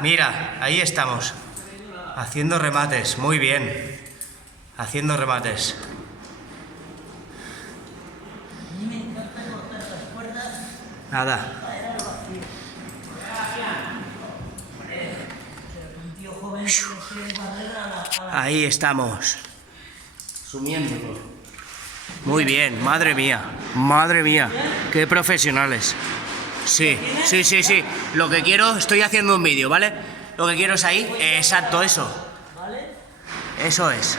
Mira, ahí estamos. Haciendo remates, muy bien. Haciendo remates. Nada. Ahí estamos. Sumiéndolo. Muy bien, madre mía. Madre mía. Qué profesionales. Sí, sí, sí, sí. Lo que quiero, estoy haciendo un vídeo, ¿vale? Lo que quiero es ahí, exacto, eso. Eso es.